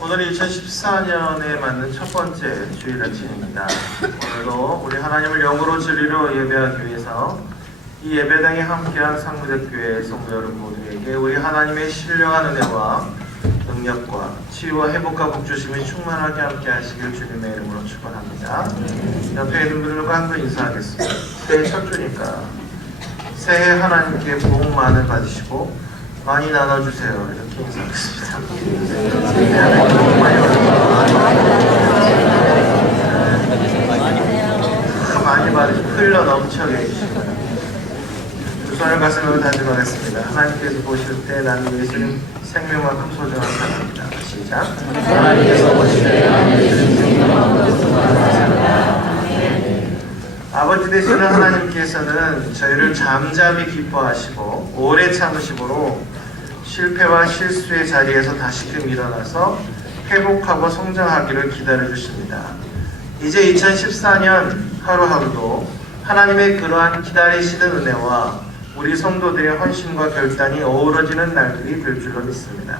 오늘은 2014년에 맞는 첫 번째 주일 아침입니다. 오늘도 우리 하나님을 영으로 진리로 예배하기 위해서 이 예배당에 함께한 상무대교회 성도 여러분 모두에게 우리 하나님의 신령한 은혜와 능력과 치유와 회복과 복주심이 충만하게 함께 하시길 주님의 이름으로 축원합니다. 옆에 있는 분들과 한번 인사하겠습니다. 새해 첫 주니까 새해 하나님께 복 많이 받으시고 많이 나눠주세요. 이렇게 인사하겠습니다. 많이 받으시고 흘러 넘쳐게 해주시고 두 손을 가슴으로 다짐하겠습니다. 하나님께서 보실 때 나는 예수님 생명만큼 소중한 사람입니다. 시작. 하나님께서 보실 때 나는 예수님 생명만큼 소중한 사람입니다. 아버지 되시는 하나님께서는 저희를 잠잠히 기뻐하시고 오래 참으심으로 실패와 실수의 자리에서 다시금 일어나서 회복하고 성장하기를 기다려주십니다. 이제 2014년 하루하루도 하나님의 그러한 기다리시는 은혜와 우리 성도들의 헌신과 결단이 어우러지는 날들이 될 줄로 믿습니다.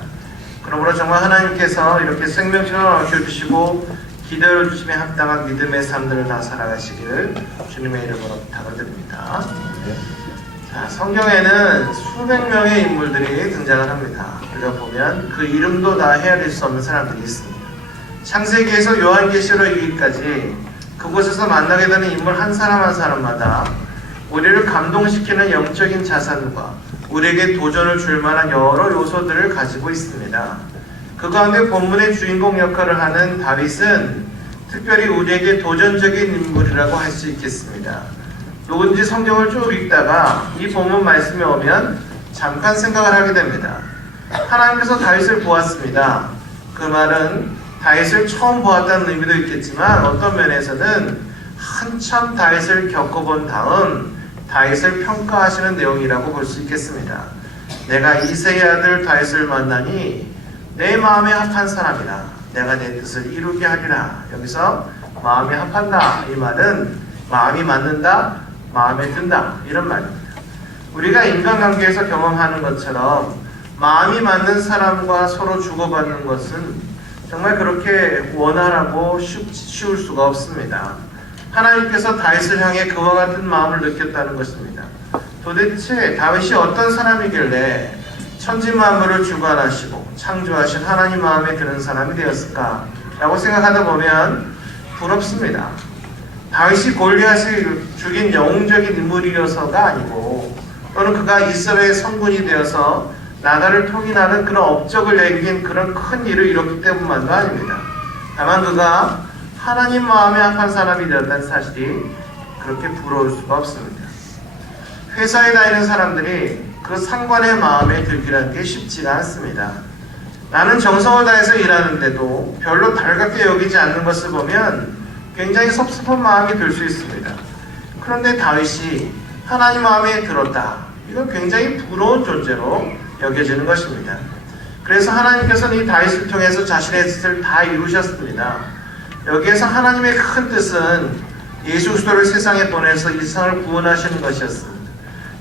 그러므로 정말 하나님께서 이렇게 생명처럼 아껴주시고 기다려주심에 합당한 믿음의 삶들을 다 살아가시기를 주님의 이름으로 부탁을 드립니다. 자, 성경에는 수백 명의 인물들이 등장을 합니다. 우리가 보면 그 이름도 다 헤아릴 수 없는 사람들이 있습니다. 창세기에서 요한계시로 이르기까지 그곳에서 만나게 되는 인물 한 사람 한 사람마다 우리를 감동시키는 영적인 자산과 우리에게 도전을 줄 만한 여러 요소들을 가지고 있습니다. 그 가운데 본문의 주인공 역할을 하는 다윗은 특별히 우리에게 도전적인 인물이라고 할 수 있겠습니다. 누군지 성경을 쭉 읽다가 이 본문 말씀에 오면 잠깐 생각을 하게 됩니다. 하나님께서 다윗을 보았습니다. 그 말은 다윗을 처음 보았다는 의미도 있겠지만 어떤 면에서는 한참 다윗을 겪어본 다음 다윗을 평가하시는 내용이라고 볼 수 있겠습니다. 내가 이새의 아들 다윗을 만나니 내 마음에 합한 사람이라 내가 내 뜻을 이루게 하리라. 여기서 마음에 합한다 이 말은 마음이 맞는다, 마음에 든다 이런 말입니다. 우리가 인간관계에서 경험하는 것처럼 마음이 맞는 사람과 서로 주고받는 것은 정말 그렇게 원활하고 쉬울 수가 없습니다. 하나님께서 다윗을 향해 그와 같은 마음을 느꼈다는 것입니다. 도대체 다윗이 어떤 사람이길래 천지 만물을 주관하시고 창조하신 하나님 마음에 드는 사람이 되었을까? 라고 생각하다 보면 부럽습니다. 다윗이 골리앗을 죽인 영웅적인 인물이어서가 아니고 또는 그가 이스라엘의 성군이 되어서 나라를 통일하는 그런 업적을 남긴 그런 큰 일을 이뤘기 때문만도 아닙니다. 다만 그가 하나님 마음에 합한 사람이 되었다는 사실이 그렇게 부러울 수가 없습니다. 회사에 다니는 사람들이 그 상관의 마음에 들기라는 게 쉽지가 않습니다. 나는 정성을 다해서 일하는데도 별로 달갑게 여기지 않는 것을 보면 굉장히 섭섭한 마음이 들 수 있습니다. 그런데 다윗이 하나님 마음에 들었다. 이건 굉장히 부러운 존재로 여겨지는 것입니다. 그래서 하나님께서는 이 다윗을 통해서 자신의 뜻을 다 이루셨습니다. 여기에서 하나님의 큰 뜻은 예수 그리스도를 세상에 보내서 이 세상을 구원하시는 것이었습니다.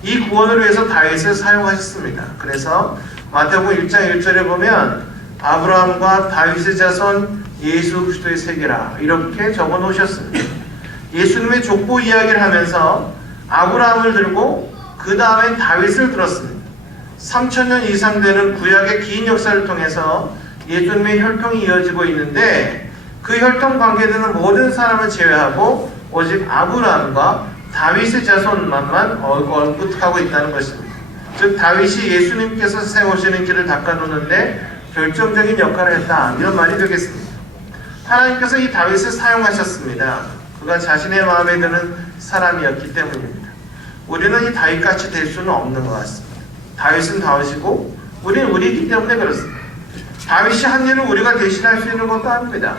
이 구원을 위해서 다윗을 사용하셨습니다. 그래서 마태복음 1장 1절에 보면 아브라함과 다윗의 자손 예수 그리스도의 세계라 이렇게 적어 놓으셨습니다. 예수님의 족보 이야기를 하면서 아브라함을 들고 그 다음엔 다윗을 들었습니다. 3000년 이상 되는 구약의 긴 역사를 통해서 예수님의 혈통이 이어지고 있는데 그 혈통 관계되는 모든 사람을 제외하고 오직 아브라함과 다윗의 자손만만 언급하고 있다는 것입니다. 즉 다윗이 예수님께서 세상 오시는 길을 닦아놓는데 결정적인 역할을 했다 이런 말이 되겠습니다. 하나님께서 이 다윗을 사용하셨습니다. 그가 자신의 마음에 드는 사람이었기 때문입니다. 우리는 이 다윗같이 될 수는 없는 것 같습니다. 다윗은 다윗이고 우리는 우리이기 때문에 그렇습니다. 다윗이 한 일을 우리가 대신할 수 있는 것도 아닙니다.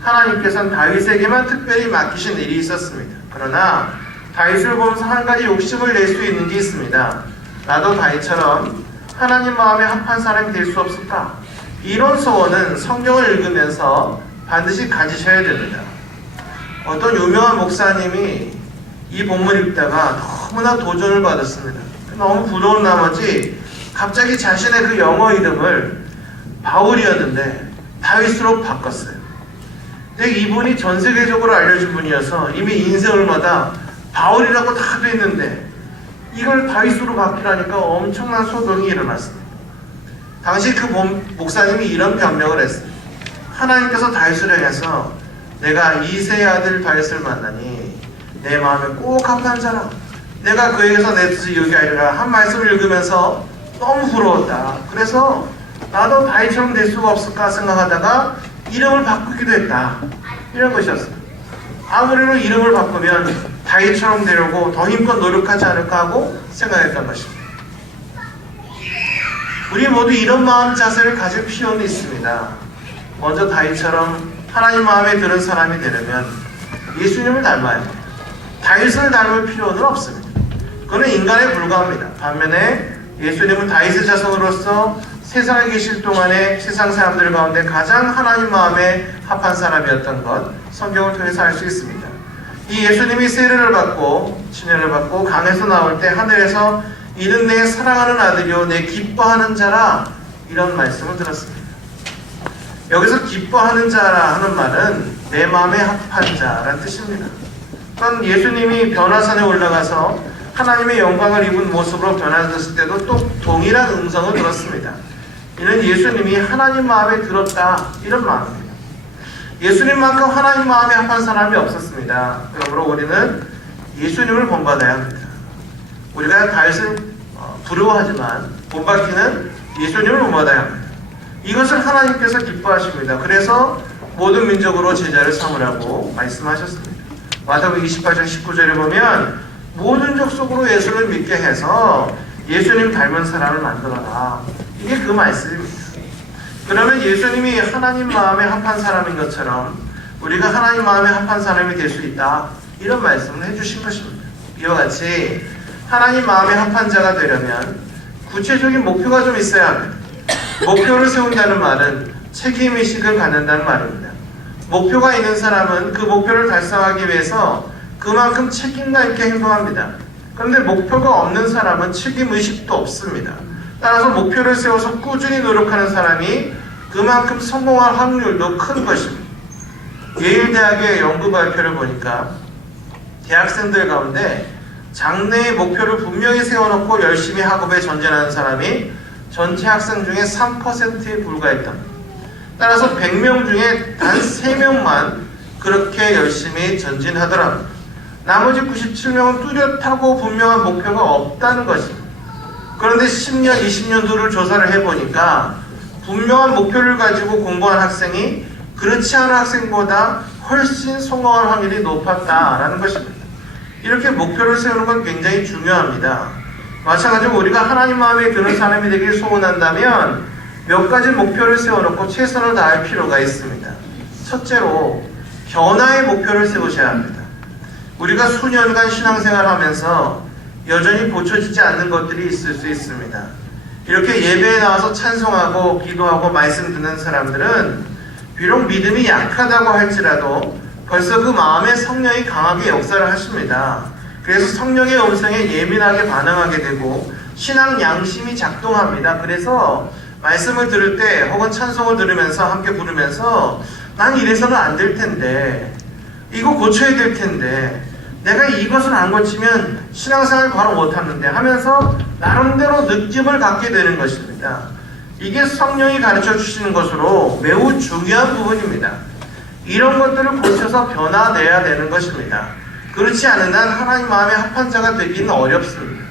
하나님께서는 다윗에게만 특별히 맡기신 일이 있었습니다. 그러나 다윗을 보면서 한 가지 욕심을 낼 수 있는 게 있습니다. 나도 다윗처럼 하나님 마음에 합한 사람이 될 수 없을까? 이런 소원은 성경을 읽으면서 반드시 가지셔야 됩니다. 어떤 유명한 목사님이 이 본문 읽다가 너무나 도전을 받았습니다. 너무 부러운 나머지 갑자기 자신의 그 영어 이름을 바울이었는데 다윗으로 바꿨어요. 근데 이분이 전 세계적으로 알려진 분이어서 이미 인생을마다 바울이라고 다 돼 있는데 이걸 다윗으로 바꾸라니까 엄청난 소동이 일어났습니다. 당시 그 목사님이 이런 변명을 했어요. 하나님께서 다윗을 향해서 내가 이새의 아들 다윗을 만나니 내 마음에 꼭 합한 자라, 내가 그에게서 내 뜻을 이루게 하리라 한 말씀을 읽으면서 너무 부러웠다. 그래서 나도 다윗처럼 될 수가 없을까 생각하다가 이름을 바꾸기도 했다. 이런 것이었어요. 아무래도 이름을 바꾸면 다윗처럼 되려고 더 힘껏 노력하지 않을까 하고 생각했던 것입니다. 우리 모두 이런 마음 자세를 가질 필요는 있습니다. 먼저 다윗처럼 하나님 마음에 드는 사람이 되려면 예수님을 닮아야 합니다. 다윗을 닮을 필요는 없습니다. 그는 인간에 불과합니다. 반면에 예수님은 다윗의 자손으로서 세상에 계실 동안에 세상 사람들 가운데 가장 하나님 마음에 합한 사람이었던 것 성경을 통해서 알 수 있습니다. 이 예수님이 세례를 받고 침례를 받고 강에서 나올 때 하늘에서 이는 내 사랑하는 아들이요 내 기뻐하는 자라 이런 말씀을 들었습니다. 여기서 기뻐하는 자라 하는 말은 내 마음에 합한 자라는 뜻입니다. 또한 예수님이 변화산에 올라가서 하나님의 영광을 입은 모습으로 변화됐을 때도 또 동일한 음성을 들었습니다. 이는 예수님이 하나님 마음에 들었다 이런 마음입니다. 예수님만큼 하나님 마음에 합한 사람이 없었습니다. 그러므로 우리는 예수님을 본받아야 합니다. 우리가 다윗을 부러워하지만 본받기는 예수님을 본받아야 합니다. 이것을 하나님께서 기뻐하십니다. 그래서 모든 민족으로 제자를 삼으라고 말씀하셨습니다. 마태복음 28장 19절에 보면 모든 족속으로 예수를 믿게 해서 예수님 닮은 사람을 만들어라. 이게 그 말씀입니다. 그러면 예수님이 하나님 마음에 합한 사람인 것처럼 우리가 하나님 마음에 합한 사람이 될 수 있다. 이런 말씀을 해주신 것입니다. 이와 같이 하나님 마음에 합한 자가 되려면 구체적인 목표가 좀 있어야 합니다. 목표를 세운다는 말은 책임의식을 갖는다는 말입니다. 목표가 있는 사람은 그 목표를 달성하기 위해서 그만큼 책임감 있게 행동합니다. 그런데 목표가 없는 사람은 책임의식도 없습니다. 따라서 목표를 세워서 꾸준히 노력하는 사람이 그만큼 성공할 확률도 큰 것입니다. 예일대학의 연구 발표를 보니까 대학생들 가운데 장래의 목표를 분명히 세워놓고 열심히 학업에 전진하는 사람이 전체 학생 중에 3%에 불과했답니다. 따라서 100명 중에 단 3명만 그렇게 열심히 전진하더랍니다. 나머지 97명은 뚜렷하고 분명한 목표가 없다는 것입니다. 그런데 10년, 20년 뒤를 조사를 해보니까 분명한 목표를 가지고 공부한 학생이 그렇지 않은 학생보다 훨씬 성공할 확률이 높았다라는 것입니다. 이렇게 목표를 세우는 건 굉장히 중요합니다. 마찬가지로 우리가 하나님 마음에 드는 사람이 되길 소원한다면 몇 가지 목표를 세워놓고 최선을 다할 필요가 있습니다. 첫째로 변화의 목표를 세우셔야 합니다. 우리가 수년간 신앙생활을 하면서 여전히 고쳐지지 않는 것들이 있을 수 있습니다. 이렇게 예배에 나와서 찬송하고 기도하고 말씀 듣는 사람들은 비록 믿음이 약하다고 할지라도 벌써 그 마음에 성령이 강하게 역사를 하십니다. 그래서 성령의 음성에 예민하게 반응하게 되고 신앙 양심이 작동합니다. 그래서 말씀을 들을 때 혹은 찬송을 들으면서 함께 부르면서 난 이래서는 안 될 텐데 이거 고쳐야 될 텐데 내가 이것을 안 고치면 신앙생활 바로 못하는데 하면서 나름대로 느낌을 갖게 되는 것입니다. 이게 성령이 가르쳐 주시는 것으로 매우 중요한 부분입니다. 이런 것들을 고쳐서 변화내야 되는 것입니다. 그렇지 않은 한 하나님 마음에 합한 자가 되기는 어렵습니다.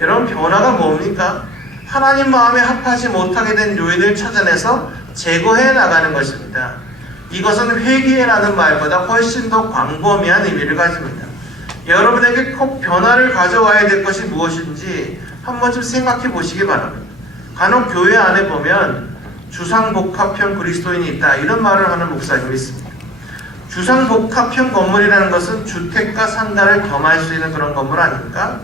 여러분 변화가 뭡니까? 하나님 마음에 합하지 못하게 된 요인을 찾아내서 제거해 나가는 것입니다. 이것은 회개라는 말보다 훨씬 더 광범위한 의미를 가집니다. 여러분에게 꼭 변화를 가져와야 될 것이 무엇인지 한 번쯤 생각해 보시기 바랍니다. 간혹 교회 안에 보면 주상복합형 그리스도인이 있다 이런 말을 하는 목사님이 있습니다. 주상복합형 건물이라는 것은 주택과 상가를 겸할 수 있는 그런 건물 아닙니까?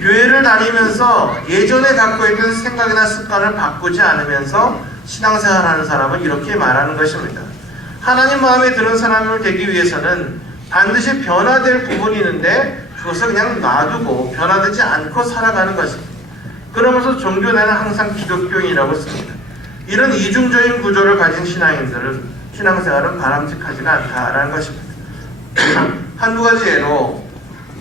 교회를 다니면서 예전에 갖고 있던 생각이나 습관을 바꾸지 않으면서 신앙생활하는 사람은 이렇게 말하는 것입니다. 하나님 마음에 드는 사람을 되기 위해서는 반드시 변화될 부분이 있는데 그것을 그냥 놔두고 변화되지 않고 살아가는 것입니다. 그러면서 종교는 항상 기독교인이라고 씁니다. 이런 이중적인 구조를 가진 신앙생활은 바람직하지가 않다라는 것입니다. 한두 가지 예로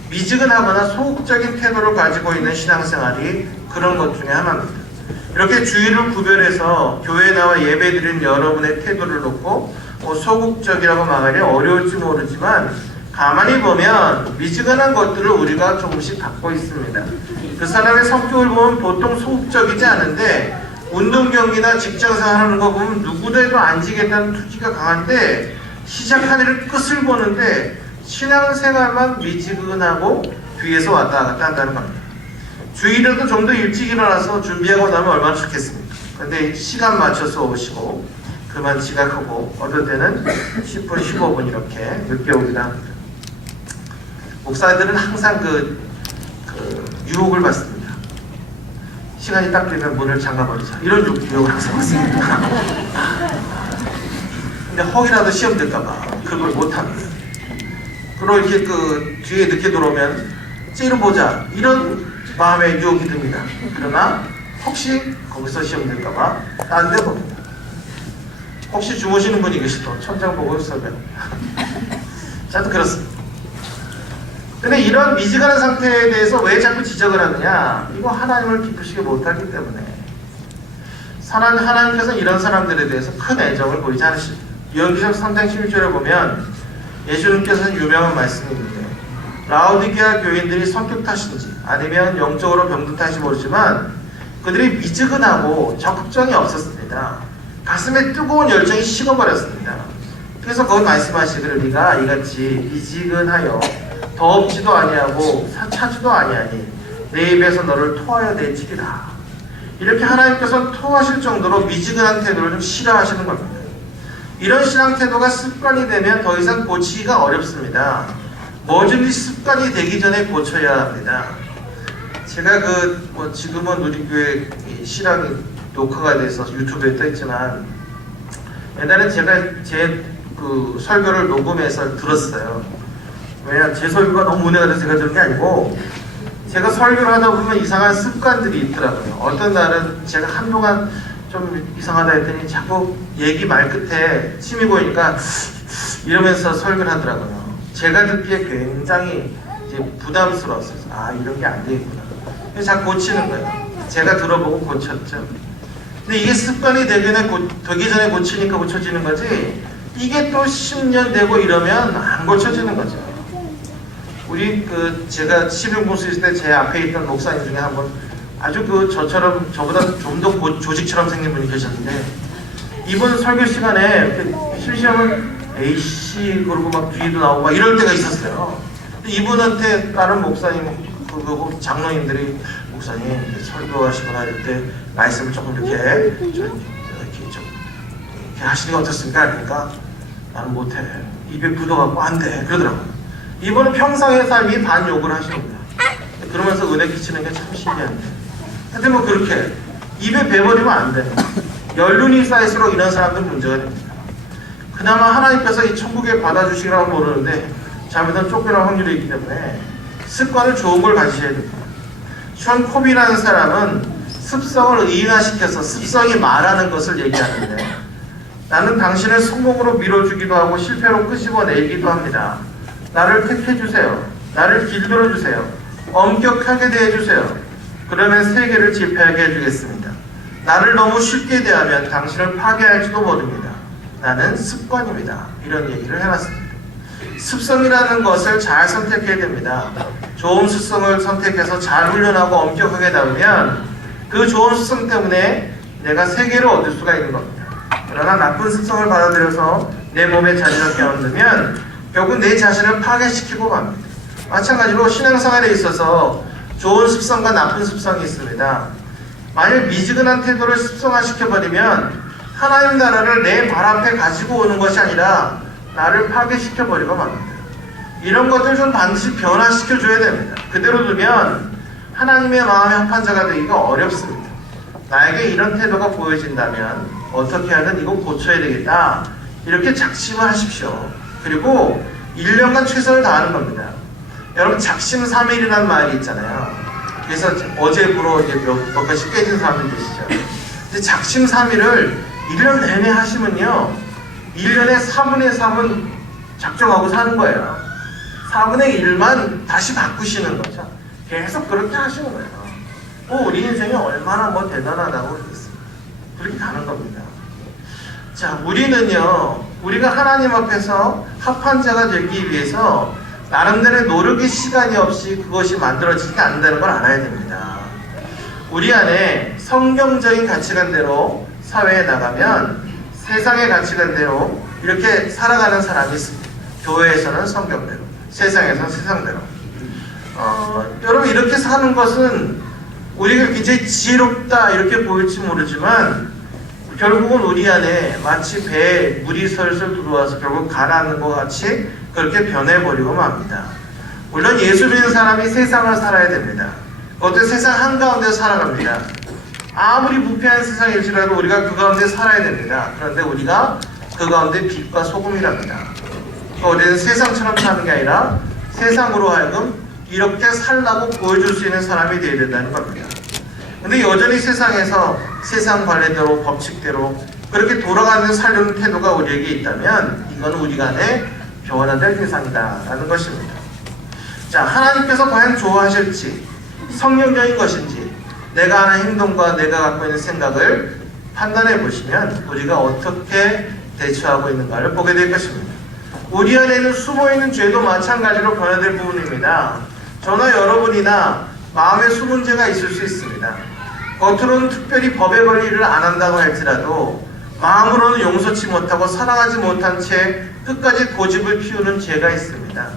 미지근하거나 소극적인 태도를 가지고 있는 신앙생활이 그런 것 중에 하나입니다. 이렇게 주의를 구별해서 교회에 나와 예배드린 여러분의 태도를 놓고 소극적이라고 말하기 어려울지 모르지만 가만히 보면 미지근한 것들을 우리가 조금씩 갖고 있습니다. 그 사람의 성격을 보면 보통 소극적이지 않은데 운동 경기나 직장생활 하는 거 보면 누구도 안 지겠다는 투지가 강한데 시작한 일을 끝을 보는데 신앙생활만 미지근하고 뒤에서 왔다 갔다 한다는 겁니다. 주일에도 좀 더 일찍 일어나서 준비하고 나면 얼마나 좋겠습니까? 근데 시간 맞춰서 오시고 그만 지각하고 어떨 때는 10분, 15분 이렇게 늦게 오기도 합니다. 목사들은 항상 그 유혹을 받습니다. 시간이 딱 되면 문을 잠가버리자. 이런 유혹을 항상 받습니다. 근데 혹이라도 시험 될까봐 그걸 못합니다. 그리고 이렇게 뒤에 늦게 들어오면 찌르보자. 이런 마음의 유혹이 듭니다. 그러나 혹시 거기서 시험 될까봐 딴 데 봅니다. 혹시 주무시는 분이 계시도 천장 보고 있어요. 저도 그렇습니다. 근데 이런 미지근한 상태에 대해서 왜 자꾸 지적을 하느냐? 이거 하나님을 기쁘시게 못하기 때문에. 하나님께서 이런 사람들에 대해서 큰 애정을 보이지 않으십니다. 요한계시록 3장 11절에 보면 예수님께서는 유명한 말씀이 있는데 라오디게아 교인들이 성격 탓인지 아니면 영적으로 병든 탓인지 모르지만 그들이 미지근하고 적극성이 없었습니다. 가슴에 뜨거운 열정이 식어버렸습니다. 그래서 거기 말씀하시기를 네가 이같이 미지근하여 더없지도 아니하고 차지도 아니하니 내 입에서 너를 토하여 내치리라. 이렇게 하나님께서는 토하실 정도로 미지근한 태도를 좀 싫어하시는 겁니다. 이런 신앙 태도가 습관이 되면 더 이상 고치기가 어렵습니다. 뭐든지 습관이 되기 전에 고쳐야 합니다. 제가 지금은 우리 교회 신앙이 녹화가 돼서 유튜브에 떠있지만 옛날에 제가 제 설교를 녹음해서 들었어요. 왜냐하면 제 설교가 너무 은혜가 돼서 제가 들은 게 아니고 제가 설교를 하다 보면 이상한 습관들이 있더라고요. 어떤 날은 제가 한동안 좀 이상하다 했더니 자꾸 얘기 말 끝에 침이 고이니까 이러면서 설교를 하더라고요. 제가 듣기에 굉장히 이제 부담스러웠어요. 아, 이런 게 안 되겠구나. 그래서 자꾸 고치는 거예요. 제가 들어보고 고쳤죠. 근데 이게 습관이 되기 전에 고치니까 고쳐지는 거지, 이게 또 10년 되고 이러면 안 고쳐지는 거죠. 우리 제가 시흥공수 있을 때 제 앞에 있던 목사님 중에 한 분 아주 저처럼 저보다 좀 더 조직처럼 생긴 분이 계셨는데 이분 설교 시간에 이렇게 실시하면 A씨 그러고 막 뒤에도 나오고 막 이럴 때가 있었어요. 근데 이분한테 다른 목사님 장로님들이 목사님 설교하시거나 이럴 때 말씀을 조금 이렇게 하시는 게 어떻습니까? 그러니까 나는 못해. 입에 굳어갖고 안 돼. 그러더라고요. 이분은 평상의 삶이 반욕을 하십니다. 그러면서 은혜 끼치는 게 참 신기한데. 하여튼 그렇게 입에 배버리면 안 돼요. 연륜이 쌓일수록 이런 사람들은 문제가 됩니다. 그나마 하나님께서 이 천국에 받아주시라고 모르는데 잘못하면 쫓겨날 확률이 있기 때문에 습관을 좋은 걸 가지셔야 됩니다. 션 콥이라는 사람은 습성을 의인화시켜서 습성이 말하는 것을 얘기하는데 나는 당신을 성공으로 밀어주기도 하고 실패로 끄집어내기도 합니다. 나를 택해주세요. 나를 길들여주세요. 엄격하게 대해주세요. 그러면 세계를 지배하게 해주겠습니다. 나를 너무 쉽게 대하면 당신을 파괴할지도 모릅니다. 나는 습관입니다. 이런 얘기를 해놨습니다. 습성이라는 것을 잘 선택해야 됩니다. 좋은 습성을 선택해서 잘 훈련하고 엄격하게 다루면 그 좋은 습성 때문에 내가 세계를 얻을 수가 있는 겁니다. 그러나 나쁜 습성을 받아들여서 내 몸에 자리잡게 만들면 결국 내 자신을 파괴시키고 맙니다. 마찬가지로 신앙생활에 있어서 좋은 습성과 나쁜 습성이 있습니다. 만약 미지근한 태도를 습성화시켜버리면 하나님 나라를 내 발 앞에 가지고 오는 것이 아니라 나를 파괴시켜버리고 맙니다. 이런 것들 좀 반드시 변화시켜줘야 됩니다. 그대로 두면 하나님의 마음에 합한 자가 되기가 어렵습니다. 나에게 이런 태도가 보여진다면 어떻게 하든 이거 고쳐야 되겠다. 이렇게 작심을 하십시오. 그리고 1년간 최선을 다하는 겁니다. 여러분 작심삼일이라는 말이 있잖아요. 그래서 어제부로 이제 몇 번씩 깨진 사람들 계시죠. 근데 작심삼일을 1년 내내 하시면요, 1년에 4분의 3은 작정하고 사는 거예요. 4분의 1만 다시 바꾸시는 거죠. 계속 그렇게 하시는 거예요. 우리 인생이 얼마나 대단하다고 그러겠습니다. 그렇게 가는 겁니다. 자, 우리는요, 우리가 하나님 앞에서 합한 자가 되기 위해서 나름대로의 노력의 시간이 없이 그것이 만들어지지 않는다는 걸 알아야 됩니다. 우리 안에 성경적인 가치관대로 사회에 나가면 세상의 가치관대로 이렇게 살아가는 사람이 있습니다. 교회에서는 성경대로, 세상에서는 세상대로. 여러분, 이렇게 사는 것은 우리가 굉장히 지혜롭다 이렇게 보일지 모르지만 결국은 우리 안에 마치 배에 물이 설설 들어와서 결국 가라앉는 것 같이 그렇게 변해버리고 맙니다. 물론 예수 믿는 사람이 세상을 살아야 됩니다. 그것도 세상 한가운데 살아갑니다. 아무리 부패한 세상일지라도 우리가 그 가운데 살아야 됩니다. 그런데 우리가 그 가운데 빛과 소금이랍니다. 우리는 세상처럼 사는 게 아니라 세상으로 하여금 이렇게 살라고 보여줄 수 있는 사람이 되어야 된다는 겁니다. 근데 여전히 세상에서 세상 관례대로 법칙대로 그렇게 돌아가는 살려는 태도가 우리에게 있다면 이건 우리 간에 변화될 대상이다 라는 것입니다. 자, 하나님께서 과연 좋아하실지, 성령적인 것인지 내가 하는 행동과 내가 갖고 있는 생각을 판단해 보시면 우리가 어떻게 대처하고 있는가를 보게 될 것입니다. 우리 안에는 숨어있는 죄도 마찬가지로 변화될 부분입니다. 저나 여러분이나 마음에 숨은 죄가 있을 수 있습니다. 겉으로는 특별히 법의 권리를 안 한다고 할지라도 마음으로는 용서치 못하고 사랑하지 못한 채 끝까지 고집을 피우는 죄가 있습니다.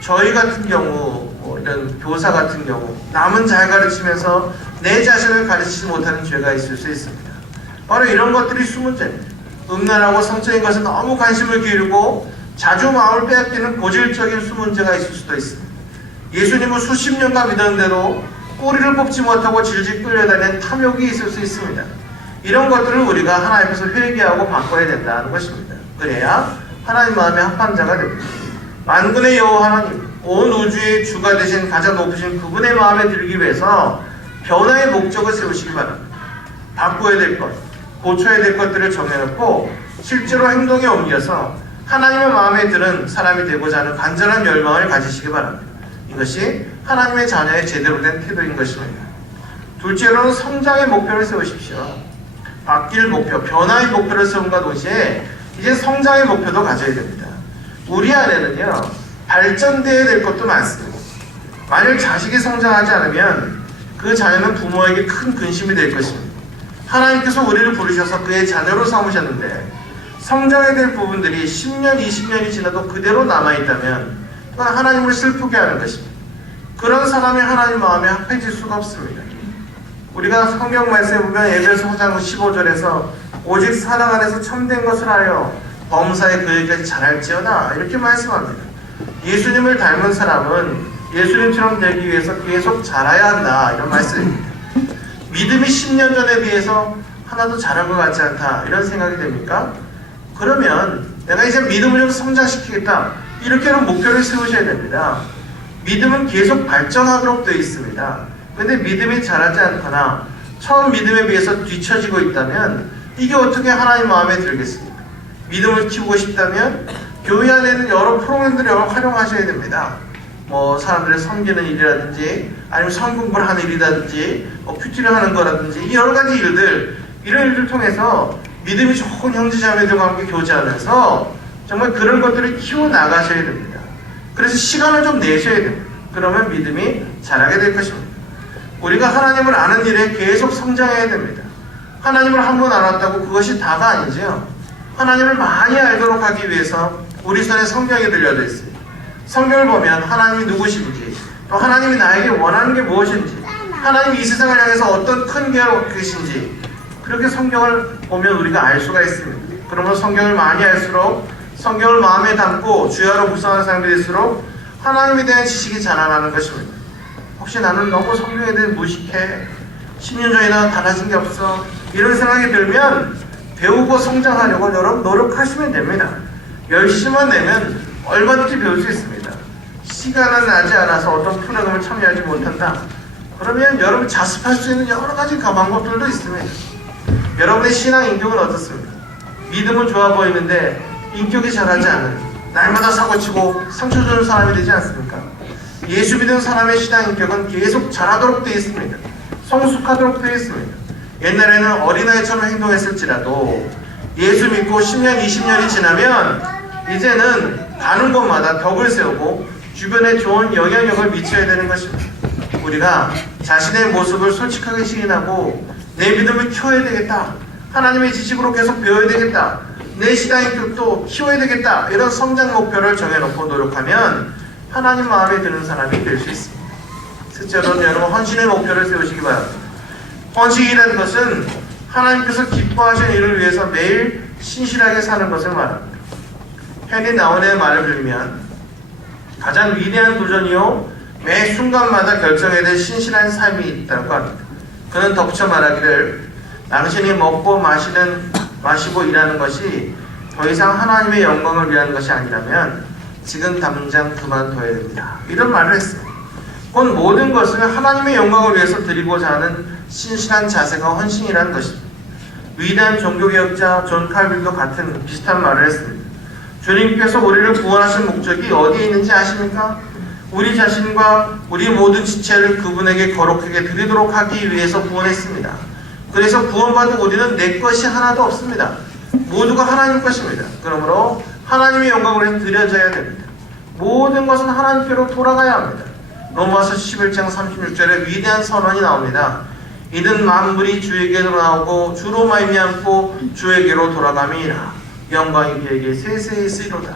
저희 같은 경우, 이런 교사 같은 경우 남은 잘 가르치면서 내 자신을 가르치지 못하는 죄가 있을 수 있습니다. 바로 이런 것들이 숨은 죄입니다. 음란하고 성적인 것에 너무 관심을 기울이고 자주 마음을 빼앗기는 고질적인 숨은 죄가 있을 수도 있습니다. 예수님을 수십 년간 믿었는데도 꼬리를 뽑지 못하고 질질 끌려다니는 탐욕이 있을 수 있습니다. 이런 것들을 우리가 하나님 앞에서 회개하고 바꿔야 된다는 것입니다. 그래야 하나님 마음의 합한 자가 됩니다. 만군의 여호와 하나님, 온 우주의 주가 되신 가장 높으신 그분의 마음에 들기 위해서 변화의 목적을 세우시기 바랍니다. 바꿔야 될 것, 고쳐야 될 것들을 정해놓고 실제로 행동에 옮겨서 하나님의 마음에 드는 사람이 되고자 하는 간절한 열망을 가지시기 바랍니다. 이것이 하나님의 자녀의 제대로 된 태도인 것입니다. 둘째로는 성장의 목표를 세우십시오. 바뀔 목표, 변화의 목표를 세움과 동시에 이제 성장의 목표도 가져야 됩니다. 우리 안에는요, 발전되어야 될 것도 많습니다. 만약 자식이 성장하지 않으면 그 자녀는 부모에게 큰 근심이 될 것입니다. 하나님께서 우리를 부르셔서 그의 자녀로 삼으셨는데 성장해야 될 부분들이 10년, 20년이 지나도 그대로 남아있다면 그건 하나님을 슬프게 하는 것입니다. 그런 사람이 하나님 마음에 합해질 수가 없습니다. 우리가 성경 말씀에 보면 에베소 4장 15절에서 오직 사랑 안에서 참된 것을 하여 범사에 그에게까지 자랄지어다 이렇게 말씀합니다. 예수님을 닮은 사람은 예수님처럼 되기 위해서 계속 자라야 한다 이런 말씀입니다. 믿음이 10년 전에 비해서 하나도 자란 것 같지 않다 이런 생각이 됩니까? 그러면 내가 이제 믿음을 좀 성장시키겠다 이렇게는 목표를 세우셔야 됩니다. 믿음은 계속 발전하도록 되어 있습니다. 그런데 믿음이 자라지 않거나 처음 믿음에 비해서 뒤처지고 있다면 이게 어떻게 하나님 마음에 들겠습니까? 믿음을 키우고 싶다면 교회 안에는 여러 프로그램들을 활용하셔야 됩니다. 사람들을 섬기는 일이라든지 아니면 성공부를 하는 일이라든지 큐티를 하는 거라든지 여러 가지 일들 이런 일들을 통해서 믿음이 좋은 형제자매들과 함께 교제하면서 정말 그런 것들을 키워나가셔야 됩니다. 그래서 시간을 좀 내셔야 됩니다. 그러면 믿음이 자라게 될 것입니다. 우리가 하나님을 아는 일에 계속 성장해야 됩니다. 하나님을 한 번 알았다고 그것이 다가 아니죠. 하나님을 많이 알도록 하기 위해서 우리 손에 성경이 들려져 있습니다. 성경을 보면 하나님이 누구신지 또 하나님이 나에게 원하는 게 무엇인지 하나님이 이 세상을 향해서 어떤 큰 계획이신지 그렇게 성경을 보면 우리가 알 수가 있습니다. 그러면 성경을 많이 알수록 성경을 마음에 담고 주야로 묵상하는 사람이 될수록 하나님에 대한 지식이 자라나는 것입니다. 혹시 나는 너무 성경에 대해 무식해 10년 전이나 달라진 게 없어 이런 생각이 들면 배우고 성장하려고 여러분 노력하시면 됩니다. 열심만 내면 얼마든지 배울 수 있습니다. 시간은 나지 않아서 어떤 프로그램을 참여하지 못한다. 그러면 여러분 자습할 수 있는 여러 가지 방법들도 있습니다. 여러분의 신앙 인격은 어떻습니까? 믿음은 좋아 보이는데 인격이 자라지 않은, 날마다 사고치고 상처 주는 사람이 되지 않습니까? 예수 믿는 사람의 신앙 인격은 계속 자라도록 되어 있습니다. 성숙하도록 되어 있습니다. 옛날에는 어린아이처럼 행동했을지라도 예수 믿고 10년, 20년이 지나면 이제는 가는 곳마다 덕을 세우고 주변에 좋은 영향력을 미쳐야 되는 것입니다. 우리가 자신의 모습을 솔직하게 시인하고 내 믿음을 키워야 되겠다, 하나님의 지식으로 계속 배워야 되겠다, 내 신앙 인격도 키워야 되겠다, 이런 성장 목표를 정해놓고 노력하면 하나님 마음에 드는 사람이 될 수 있습니다. 셋째로는 여러분 헌신의 목표를 세우시기 바랍니다. 헌신이라는 것은 하나님께서 기뻐하시는 일을 위해서 매일 신실하게 사는 것을 말합니다. 헨리 나운의 말을 빌리면 가장 위대한 도전이요 매 순간마다 결정해야 될 신실한 삶이 있다고 합니다. 그는 덧붙여 말하기를 당신이 먹고 마시고 일하는 것이 더 이상 하나님의 영광을 위한 것이 아니라면 지금 당장 그만둬야 됩니다. 이런 말을 했습니다. 곧 모든 것을 하나님의 영광을 위해서 드리고자 하는 신실한 자세가 헌신이라는 것입니다. 위대한 종교개혁자 존 칼빈도 같은 비슷한 말을 했습니다. 주님께서 우리를 구원하신 목적이 어디에 있는지 아십니까? 우리 자신과 우리 모든 지체를 그분에게 거룩하게 드리도록 하기 위해서 구원했습니다. 그래서 구원받은 우리는 내 것이 하나도 없습니다. 모두가 하나님 것입니다. 그러므로 하나님의 영광을 위해서 드려져야 됩니다. 모든 것은 하나님께로 돌아가야 합니다. 로마서 11장 36절에 위대한 선언이 나옵니다. 이는 만물이 주에게로 나오고 주로 말미암고 주에게로 돌아감이니라. 영광이 그에게 세세히 쓰이로다.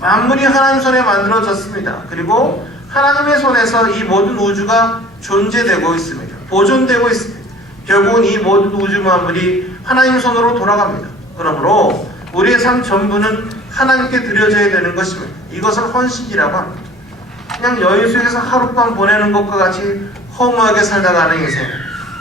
만물이 하나님 손에 만들어졌습니다. 그리고 하나님의 손에서 이 모든 우주가 존재되고 있습니다. 보존되고 있습니다. 결국은 이 모든 우주 만물이 하나님 손으로 돌아갑니다. 그러므로 우리의 삶 전부는 하나님께 드려져야 되는 것입니다. 이것을 헌신이라고 합니다. 그냥 여유 속에서 하룻밤 보내는 것과 같이 허무하게 살다 가는 인생,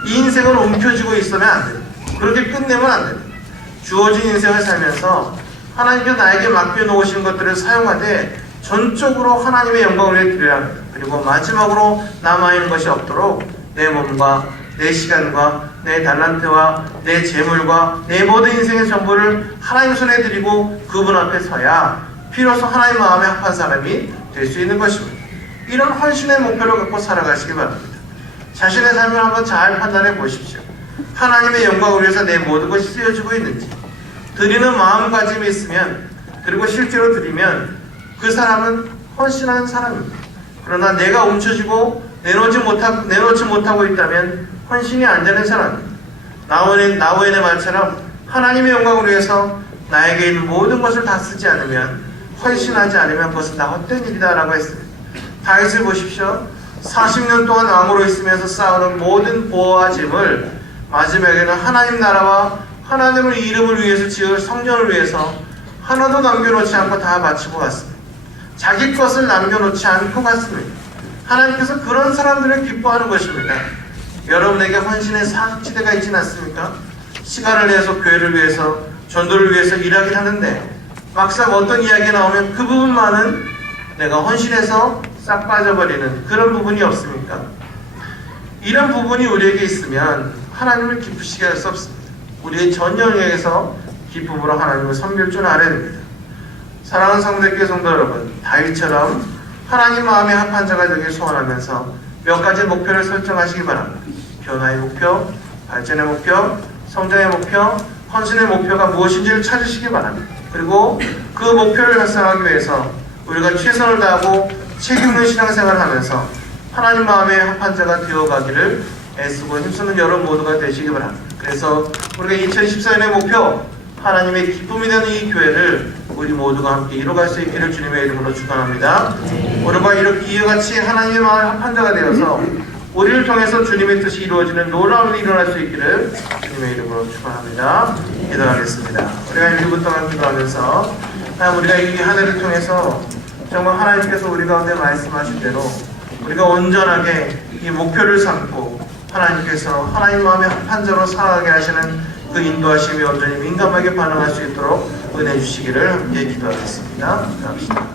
이 인생을 움켜쥐고 있으면 안 됩니다. 그렇게 끝내면 안 됩니다. 주어진 인생을 살면서 하나님께서 나에게 맡겨놓으신 것들을 사용하되 전적으로 하나님의 영광을 위해 드려야 합니다. 그리고 마지막으로 남아있는 것이 없도록 내 몸과 내 시간과 내 달란트와 내 재물과 내 모든 인생의 전부를 하나님 손에 드리고 그분 앞에 서야 비로소 하나님 마음에 합한 사람이 될 수 있는 것입니다. 이런 헌신의 목표를 갖고 살아가시기 바랍니다. 자신의 삶을 한번 잘 판단해 보십시오. 하나님의 영광을 위해서 내 모든 것이 쓰여지고 있는지, 드리는 마음가짐이 있으면, 그리고 실제로 드리면 그 사람은 헌신하는 사람입니다. 그러나 내가 움켜쥐고 내놓지 못하고 있다면 헌신이 안 되는 사람입니다. 나우엔의 말처럼 하나님의 영광을 위해서 나에게 있는 모든 것을 다 쓰지 않으면, 헌신하지 않으면 그것은 다 헛된 일이다 라고 했습니다. 다윗을 보십시오. 40년 동안 왕으로 있으면서 쌓아놓은 모든 보화와 짐을 마지막에는 하나님 나라와 하나님의 이름을 위해서 지을 성전을 위해서 하나도 남겨놓지 않고 다 바치고 갔습니다. 자기 것을 남겨놓지 않고 갔습니다. 하나님께서 그런 사람들을 기뻐하는 것입니다. 여러분에게 헌신의 사각지대가 있지는 않습니까? 시간을 내서 교회를 위해서, 전도를 위해서 일하긴 하는데 막상 어떤 이야기가 나오면 그 부분만은 내가 헌신해서 싹 빠져버리는 그런 부분이 없습니까? 이런 부분이 우리에게 있으면 하나님을 기쁘시게 할 수 없습니다. 우리의 전 영역에서 기쁨으로 하나님을 섬길 줄 알아야 됩니다. 사랑하는 성도님께 성도 여러분, 다윗처럼 하나님 마음에 합한 자가 되길 소원하면서 몇 가지 목표를 설정하시기 바랍니다. 변화의 목표, 발전의 목표, 성장의 목표, 헌신의 목표가 무엇인지를 찾으시기 바랍니다. 그리고 그 목표를 달성하기 위해서 우리가 최선을 다하고 책임있는 신앙생활을 하면서 하나님 마음에 합한 자가 되어가기를 애쓰고 힘쓰는 여러분 모두가 되시기 바랍니다. 그래서 우리가 2014년의 목표, 하나님의 기쁨이 되는 이 교회를 우리 모두가 함께 이뤄갈 수 있기를 주님의 이름으로 축원합니다. 오늘과 이와 같이 하나님의 마음에 합한 자가 되어서 우리를 통해서 주님의 뜻이 이루어지는 놀라운 일이 일어날 수 있기를 주님의 이름으로 축원합니다. 기도하겠습니다. 우리가 1분 동안 기도하면서 우리가 이 한 해를 통해서 정말 하나님께서 우리 가운데 말씀하신 대로 우리가 온전하게 이 목표를 삼고 하나님께서 하나님 마음에 합한 자로 살아가게 하시는 그 인도하심이 온전히 민감하게 반응할 수 있도록 은혜 주시기를 함께 기도하겠습니다. 기도합시다.